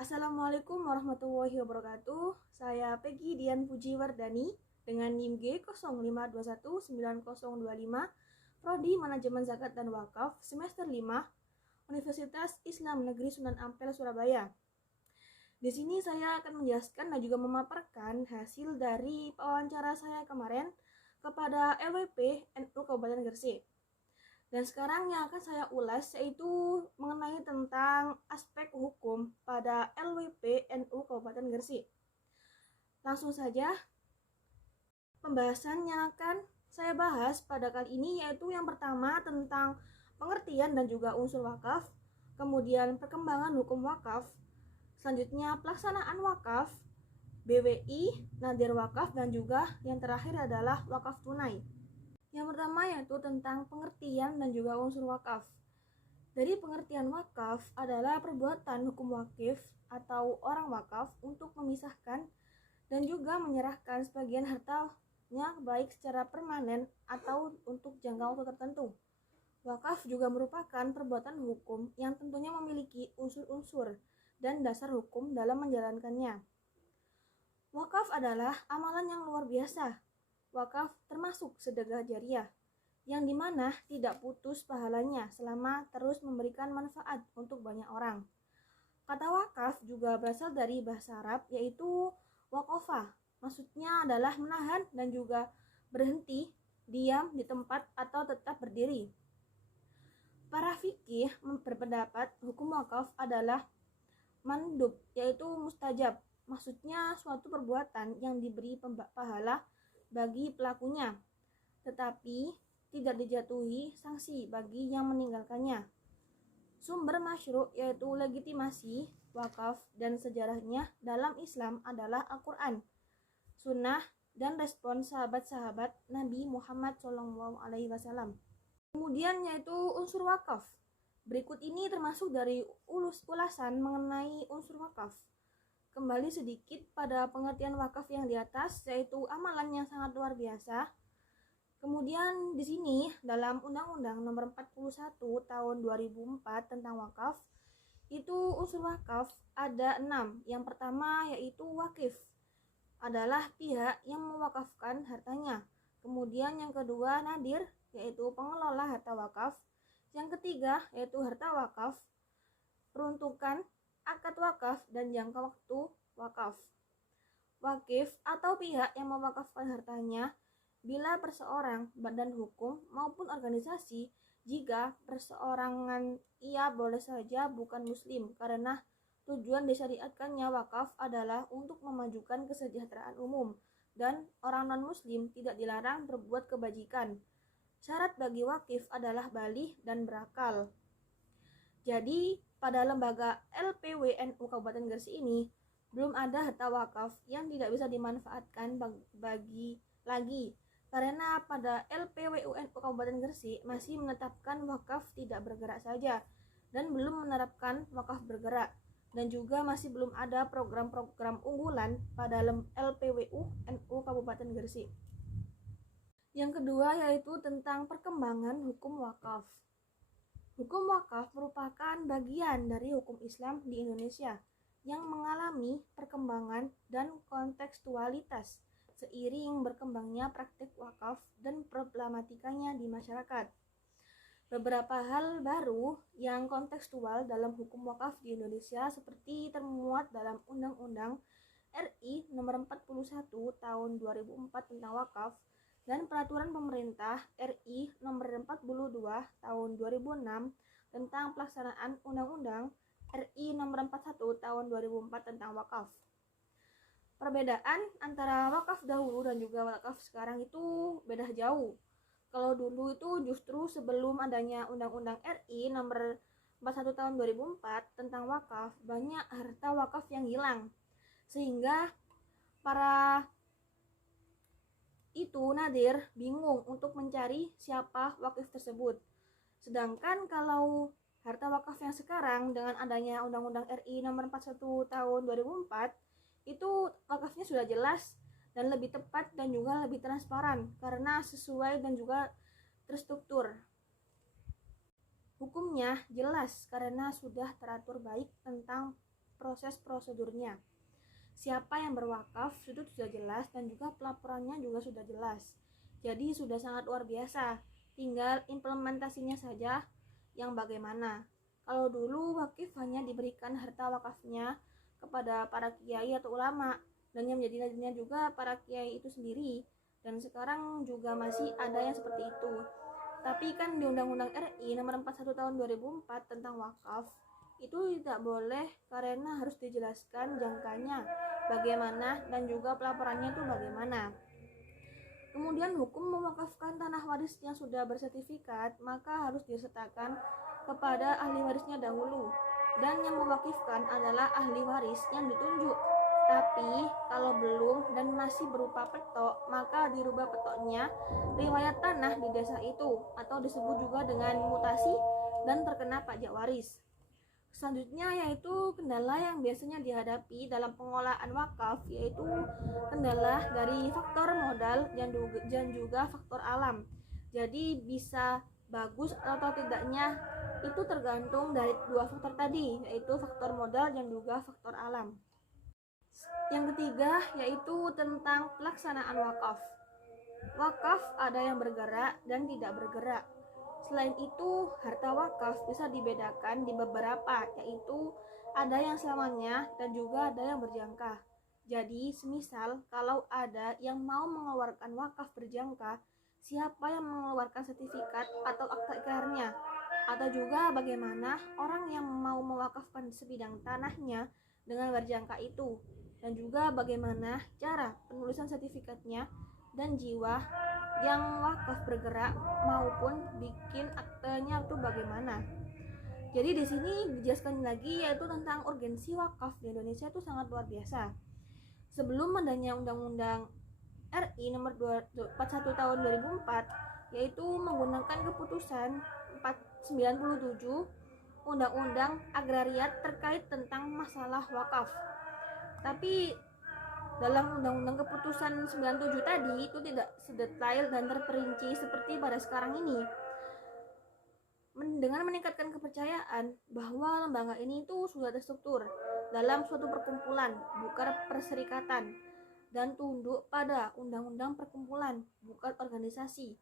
Assalamualaikum warahmatullahi wabarakatuh. Saya Peggy Dian Pujiwardani dengan NIM G05219025, Prodi Manajemen Zakat dan Wakaf, semester 5, Universitas Islam Negeri Sunan Ampel, Surabaya. Di sini saya akan menjelaskan dan juga memaparkan hasil dari wawancara saya kemarin kepada LWP NU Kabupaten Gresik. Dan sekarang yang akan saya ulas yaitu mengenai tentang aspek hukum pada LWP NU Kabupaten Gresik. Langsung saja, pembahasan yang akan saya bahas pada kali ini yaitu yang pertama tentang pengertian dan juga unsur wakaf, kemudian perkembangan hukum wakaf, selanjutnya pelaksanaan wakaf, BWI, nadir wakaf, dan juga yang terakhir adalah wakaf tunai. Yang pertama yaitu tentang pengertian dan juga unsur wakaf. Dari pengertian wakaf adalah perbuatan hukum wakif atau orang wakaf untuk memisahkan dan juga menyerahkan sebagian hartanya baik secara permanen atau untuk jangka waktu tertentu. Wakaf juga merupakan perbuatan hukum yang tentunya memiliki unsur-unsur dan dasar hukum dalam menjalankannya. Wakaf adalah amalan yang luar biasa. Wakaf termasuk sedekah jariah, yang dimana tidak putus pahalanya selama terus memberikan manfaat untuk banyak orang. Kata wakaf juga berasal dari bahasa Arab yaitu wakofa, maksudnya adalah menahan dan juga berhenti, diam di tempat atau tetap berdiri. Para fikih berpendapat hukum wakaf adalah mandub, yaitu mustajab, maksudnya suatu perbuatan yang diberi pahala bagi pelakunya, tetapi tidak dijatuhi sanksi bagi yang meninggalkannya. Sumber masyru' yaitu legitimasi, wakaf, dan sejarahnya dalam Islam adalah Al-Quran, Sunnah, dan respon sahabat-sahabat Nabi Muhammad SAW. Kemudian yaitu unsur wakaf. Berikut ini termasuk dari ulasan mengenai unsur wakaf. Kembali sedikit pada pengertian wakaf yang di atas, yaitu amalan yang sangat luar biasa. Kemudian di sini dalam Undang-Undang Nomor 41 Tahun 2004 tentang wakaf, itu unsur wakaf ada 6. Yang pertama yaitu wakif, adalah pihak yang mewakafkan hartanya. Kemudian yang kedua nadir, yaitu pengelola harta wakaf. Yang ketiga yaitu harta wakaf, peruntukan, akad wakaf, dan jangka waktu wakaf. Wakif atau pihak yang mewakafkan hartanya bila perseorang, badan hukum, maupun organisasi. Jika perseorangan ia boleh saja bukan muslim, karena tujuan disyariatkannya wakaf adalah untuk memajukan kesejahteraan umum, dan orang non-muslim tidak dilarang berbuat kebajikan. Syarat bagi wakif adalah balih dan berakal. Jadi pada lembaga LPWNU Kabupaten Gresik ini belum ada harta wakaf yang tidak bisa dimanfaatkan bagi lagi, karena pada LPWNU Kabupaten Gresik masih menetapkan wakaf tidak bergerak saja dan belum menerapkan wakaf bergerak, dan juga masih belum ada program-program unggulan pada LPWNU Kabupaten Gresik. Yang kedua yaitu tentang perkembangan hukum wakaf. Hukum wakaf merupakan bagian dari hukum Islam di Indonesia yang mengalami perkembangan dan kontekstualitas seiring berkembangnya praktik wakaf dan problematikanya di masyarakat. Beberapa hal baru yang kontekstual dalam hukum wakaf di Indonesia seperti termuat dalam Undang-Undang RI Nomor 41 Tahun 2004 tentang wakaf dan Peraturan Pemerintah RI Nomor 42 Tahun 2006 tentang pelaksanaan Undang-Undang RI Nomor 41 Tahun 2004 tentang wakaf. Perbedaan antara wakaf dahulu dan juga wakaf sekarang itu beda jauh. Kalau dulu itu justru sebelum adanya Undang-Undang RI Nomor 41 Tahun 2004 tentang wakaf, banyak harta wakaf yang hilang, sehingga para itu nadir bingung untuk mencari siapa wakif tersebut. Sedangkan kalau harta wakaf yang sekarang dengan adanya Undang-Undang RI Nomor 41 Tahun 2004, itu wakafnya sudah jelas dan lebih tepat dan juga lebih transparan karena sesuai dan juga terstruktur. Hukumnya jelas karena sudah teratur baik tentang proses prosedurnya. Siapa yang berwakaf itu sudah jelas dan juga pelaporannya juga sudah jelas. Jadi sudah sangat luar biasa. Tinggal implementasinya saja yang bagaimana. Kalau dulu wakif hanya diberikan harta wakafnya kepada para kiai atau ulama, dan yang menjadi nadirnya juga para kiai itu sendiri, dan sekarang juga masih ada yang seperti itu. Tapi kan di Undang-Undang RI nomor 41 tahun 2004 tentang wakaf itu tidak boleh, karena harus dijelaskan jangkanya bagaimana dan juga pelaporannya itu bagaimana. Kemudian hukum mewakafkan tanah waris yang sudah bersertifikat maka harus disertakan kepada ahli warisnya dahulu, dan yang mewakifkan adalah ahli waris yang ditunjuk. Tapi kalau belum dan masih berupa petok, maka dirubah petoknya riwayat tanah di desa itu, atau disebut juga dengan mutasi, dan terkena pajak waris. Selanjutnya yaitu kendala yang biasanya dihadapi dalam pengolahan wakaf, yaitu kendala dari faktor modal dan juga faktor alam. Jadi bisa bagus atau tidaknya itu tergantung dari dua faktor tadi, yaitu faktor modal dan juga faktor alam. Yang ketiga yaitu tentang pelaksanaan wakaf. Wakaf ada yang bergerak dan tidak bergerak. Selain itu, harta wakaf bisa dibedakan di beberapa, yaitu ada yang selamanya dan juga ada yang berjangka. Jadi, semisal kalau ada yang mau mengeluarkan wakaf berjangka, siapa yang mengeluarkan sertifikat atau akta ikrarnya? Atau juga bagaimana orang yang mau mewakafkan sebidang tanahnya dengan berjangka itu? Dan juga bagaimana cara penulisan sertifikatnya dan jiwa yang wakaf bergerak maupun bikin aktenya itu bagaimana. Jadi di sini dijelaskan lagi yaitu tentang urgensi wakaf di Indonesia itu sangat luar biasa. Sebelum adanya Undang-Undang RI nomor 41 tahun 2004, yaitu menggunakan keputusan 497 Undang-Undang Agraria terkait tentang masalah wakaf. Tapi dalam Undang-Undang Keputusan 97 tadi itu tidak sedetail dan terperinci seperti pada sekarang ini. Dengan meningkatkan kepercayaan bahwa lembaga ini itu sudah terstruktur dalam suatu perkumpulan, bukan perserikatan, dan tunduk pada undang-undang perkumpulan, bukan organisasi.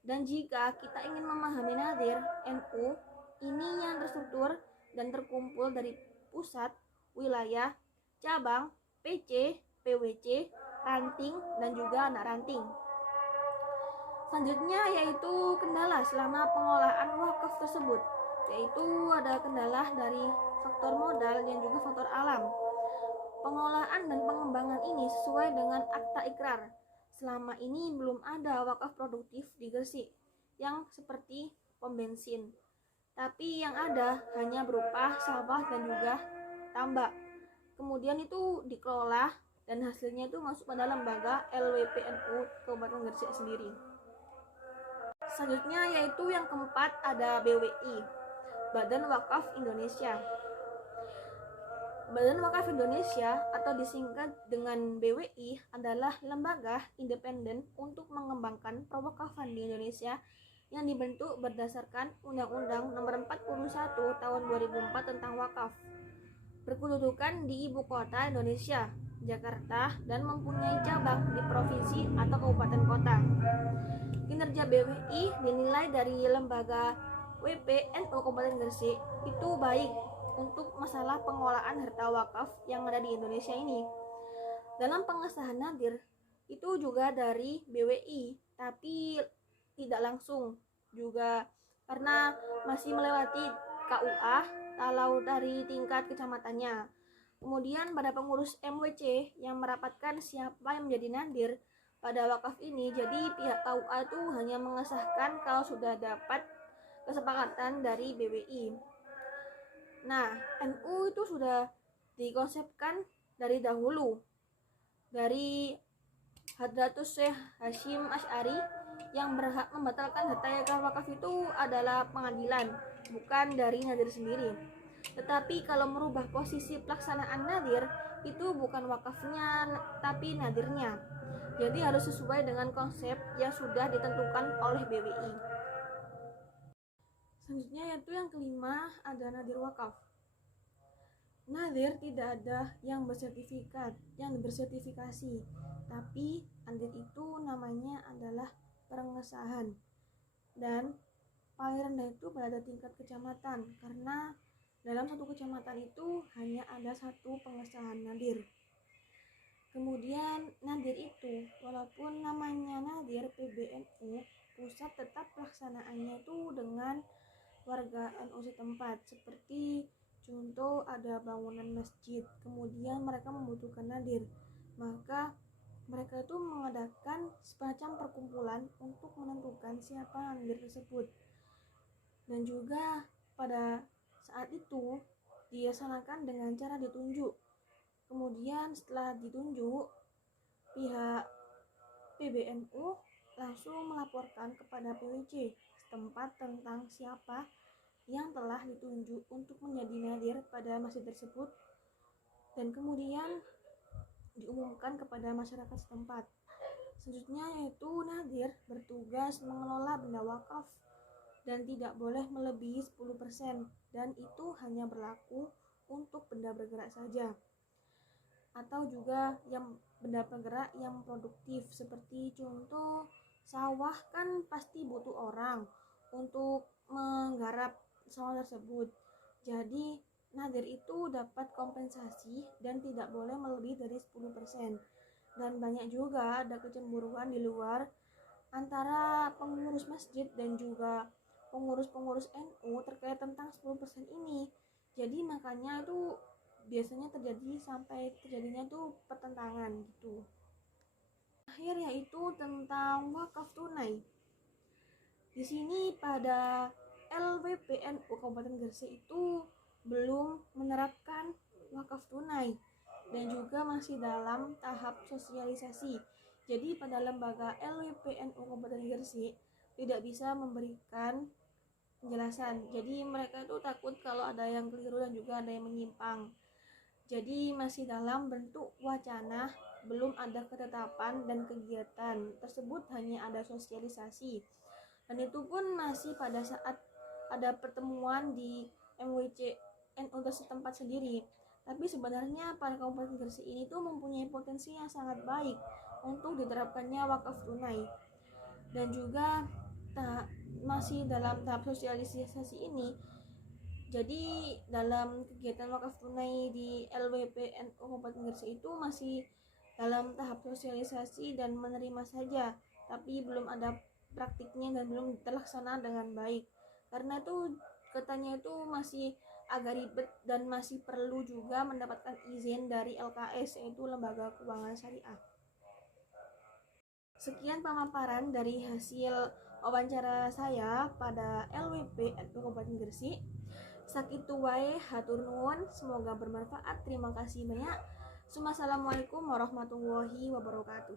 Dan jika kita ingin memahami nadir NU ini yang terstruktur dan terkumpul dari pusat, wilayah, cabang, PC, PWC, ranting, dan juga anak ranting. Selanjutnya yaitu kendala selama pengolahan wakaf tersebut, yaitu ada kendala dari faktor modal dan juga faktor alam. Pengolahan dan pengembangan ini sesuai dengan akta ikrar. Selama ini belum ada wakaf produktif di Gresik yang seperti pom bensin, tapi yang ada hanya berupa sawah dan juga tambak. Kemudian itu dikelola dan hasilnya itu masuk pada lembaga LWPNU Kabupaten Gresik sendiri. Selanjutnya yaitu yang keempat ada BWI, Badan Wakaf Indonesia. Badan Wakaf Indonesia atau disingkat dengan BWI adalah lembaga independen untuk mengembangkan perwakafan di Indonesia yang dibentuk berdasarkan Undang-Undang Nomor 41 Tahun 2004 tentang wakaf. Berkedudukan di ibu kota Indonesia, Jakarta, dan mempunyai cabang di provinsi atau kabupaten kota. Kinerja BWI dinilai dari lembaga WPNU Kabupaten Gresik itu baik untuk masalah pengolahan harta wakaf yang ada di Indonesia ini. Dalam pengesahan nadir itu juga dari BWI, tapi tidak langsung juga karena masih melewati KUA kalau dari tingkat kecamatannya. Kemudian pada pengurus MWC yang merapatkan siapa yang menjadi nadir pada wakaf ini, jadi pihak KUA itu hanya mengesahkan kalau sudah dapat kesepakatan dari BWI. Nah, NU itu sudah dikonsepkan dari dahulu dari Hadratus Syekh Hashim Asy'ari yang berhak membatalkan harta wakaf itu adalah pengadilan, bukan dari nadir sendiri. Tetapi kalau merubah posisi pelaksanaan nadir itu bukan wakafnya tapi nadirnya. Jadi harus sesuai dengan konsep yang sudah ditentukan oleh BWI. Selanjutnya yaitu yang kelima ada nadir wakaf. Nadir tidak ada yang bersertifikasi, tapi nadir itu namanya adalah pengesahan, dan paling rendah itu pada tingkat kecamatan, karena dalam satu kecamatan itu hanya ada satu pengesahan nadir. Kemudian nadir itu walaupun namanya nadir PBNU, pusat tetap pelaksanaannya itu dengan warga NU setempat. Seperti contoh ada bangunan masjid, kemudian mereka membutuhkan nadir, maka mereka itu mengadakan semacam perkumpulan untuk menentukan siapa nadir tersebut. Dan juga pada saat itu dilaksanakan dengan cara ditunjuk. Kemudian setelah ditunjuk, pihak PBNU langsung melaporkan kepada PWC setempat tentang siapa yang telah ditunjuk untuk menjadi nadir pada masjid tersebut, dan kemudian diumumkan kepada masyarakat setempat. Selanjutnya yaitu nadir bertugas mengelola benda wakaf dan tidak boleh melebihi 10%, dan itu hanya berlaku untuk benda bergerak saja, atau juga yang benda bergerak yang produktif, seperti contoh sawah kan pasti butuh orang untuk menggarap sawah tersebut. Jadi nadir itu dapat kompensasi dan tidak boleh melebihi dari 10%. Dan banyak juga ada kecemburuan di luar antara pengurus masjid dan juga pengurus-pengurus NU terkait tentang 10% ini. Jadi makanya itu biasanya terjadi sampai terjadinya tuh pertentangan gitu. Akhir yaitu tentang wakaf tunai. Di sini pada LWPNU Kabupaten Gresik itu belum menerapkan wakaf tunai dan juga masih dalam tahap sosialisasi. Jadi pada lembaga LWPNU Kabupaten Gresik tidak bisa memberikan penjelasan. Jadi mereka itu takut kalau ada yang keliru dan juga ada yang menyimpang. Jadi masih dalam bentuk wacana, belum ada ketetapan, dan kegiatan tersebut hanya ada sosialisasi. Dan itu pun masih pada saat ada pertemuan di MWC NU setempat sendiri. Tapi sebenarnya pada Kabupaten Gresik ini tuh mempunyai potensi yang sangat baik untuk diterapkannya wakaf tunai. Dan juga masih dalam tahap sosialisasi ini. Jadi dalam kegiatan wakaf tunai di LWPNU Kabupaten Gresik itu masih dalam tahap sosialisasi dan menerima saja, tapi belum ada praktiknya dan belum terlaksana dengan baik. Karena itu katanya itu masih agak ribet dan masih perlu juga mendapatkan izin dari LKS, yaitu Lembaga Keuangan Syariah. Sekian pemaparan dari hasil wawancara saya pada LWPNU Kabupaten Gresik. Sakitu wae, hatur nuwun, semoga bermanfaat. Terima kasih banyak. Assalamualaikum warahmatullahi wabarakatuh.